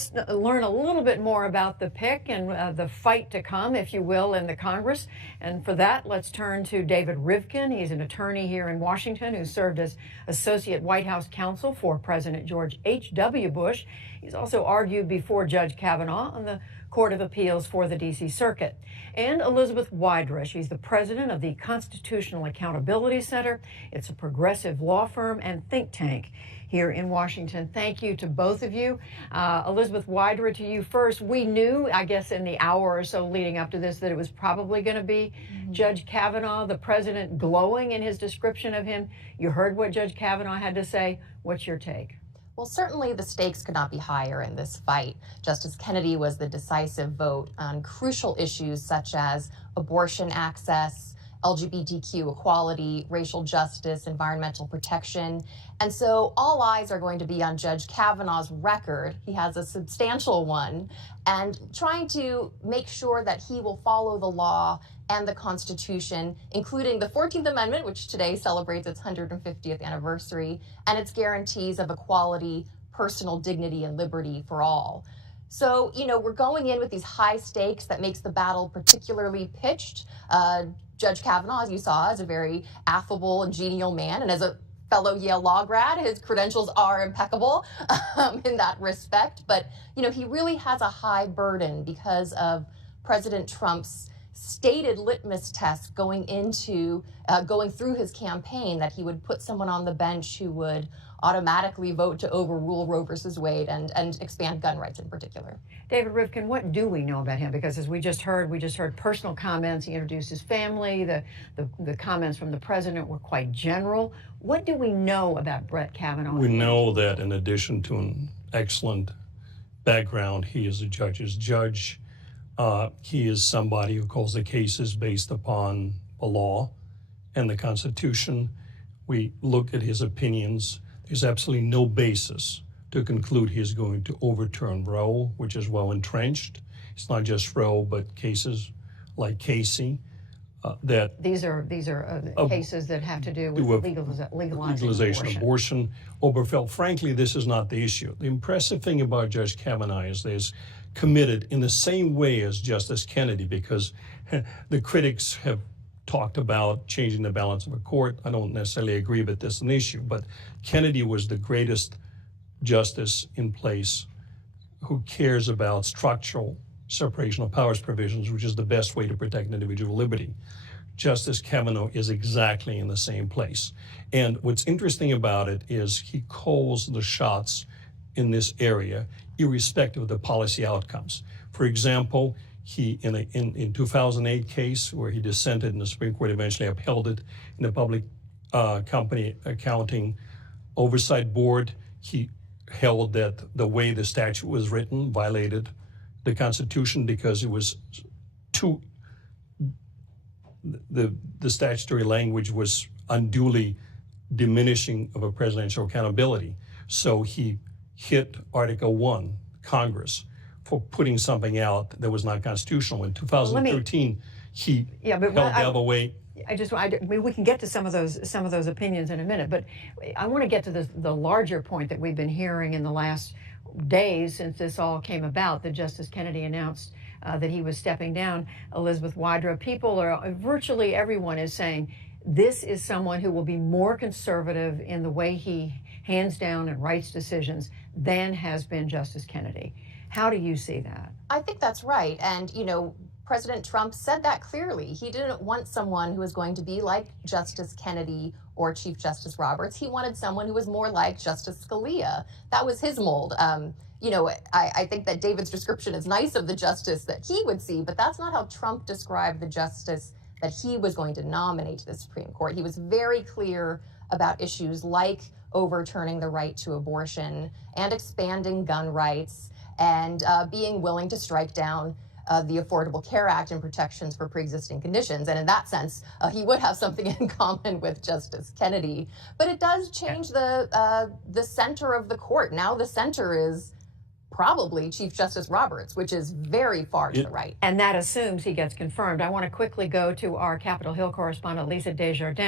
let's learn a little bit more about the pick and the fight to come, if you will, in the Congress. And for that, let's turn to David Rivkin. He's an attorney here in Washington who served as Associate White House Counsel for President George H.W. Bush. He's also argued before Judge Kavanaugh on the Court of Appeals for the D.C. Circuit. And Elizabeth Wydra, she's the president of the Constitutional Accountability Center. It's a progressive law firm and think tank here in Washington. Thank you to both of you. Elizabeth Wydra, to you first. We knew, I guess, in the hour or so leading up to this that it was probably going to be Judge Kavanaugh, the president glowing in his description of him. You heard what Judge Kavanaugh had to say. What's your take? Well, certainly the stakes could not be higher in this fight. Justice Kennedy was the decisive vote on crucial issues such as abortion access, LGBTQ equality, racial justice, environmental protection. And so all eyes are going to be on Judge Kavanaugh's record. He has a substantial one, and trying to make sure that he will follow the law and the Constitution, including the 14th Amendment, which today celebrates its 150th anniversary, and its guarantees of equality, personal dignity, and liberty for all. So, we're going in with these high stakes that makes the battle particularly pitched. Judge Kavanaugh, as you saw, is a very affable and genial man, and as a fellow Yale law grad, his credentials are impeccable in that respect. But, he really has a high burden because of President Trump's stated litmus test going through his campaign, that he would put someone on the bench who would automatically vote to overrule Roe versus Wade and expand gun rights in particular. David Rivkin, what do we know about him? Because as we just heard personal comments. He introduced his family. The comments from the president were quite general. What do we know about Brett Kavanaugh? We know that in addition to an excellent background, he is a judge's judge. He is somebody who calls the cases based upon the law and the Constitution. We look at his opinions. There's absolutely no basis to conclude he's going to overturn Roe, which is well entrenched. It's not just Roe, but cases like Casey. These are cases that have to do with legalization of abortion. Oberfeld, frankly, this is not the issue. The impressive thing about Judge Kavanaugh is there's committed in the same way as Justice Kennedy, because the critics have talked about changing the balance of a court. I don't necessarily agree that this is an issue, but Kennedy was the greatest justice in place who cares about structural separation of powers provisions, which is the best way to protect individual liberty. Justice Kavanaugh is exactly in the same place. And what's interesting about it is he calls the shots in this area, irrespective of the policy outcomes. For example, he, in 2008 case where he dissented and the Supreme Court eventually upheld it in the Public Company Accounting Oversight Board, he held that the way the statute was written violated the Constitution because it was the statutory language was unduly diminishing of a presidential accountability. So he hit Article 1, Congress, for putting something out that was not constitutional. In 2013, he held the other way. We can get to some of those opinions in a minute, but I want to get to the larger point that we've been hearing in the last days since this all came about, that Justice Kennedy announced that he was stepping down. Elizabeth Wydra, virtually everyone is saying this is someone who will be more conservative in the way he hands down and writes decisions than has been Justice Kennedy. How do you see that? I think that's right. And, President Trump said that clearly. He didn't want someone who was going to be like Justice Kennedy or Chief Justice Roberts. He wanted someone who was more like Justice Scalia. That was his mold. I think that David's description is nice of the justice that he would see, but that's not how Trump described the justice that he was going to nominate to the Supreme Court. He was very clear about issues like overturning the right to abortion and expanding gun rights and being willing to strike down the Affordable Care Act and protections for pre-existing conditions. And in that sense, he would have something in common with Justice Kennedy. But it does change the center of the court. Now the center is probably Chief Justice Roberts, which is very far to the right. And that assumes he gets confirmed. I want to quickly go to our Capitol Hill correspondent, Lisa Desjardins.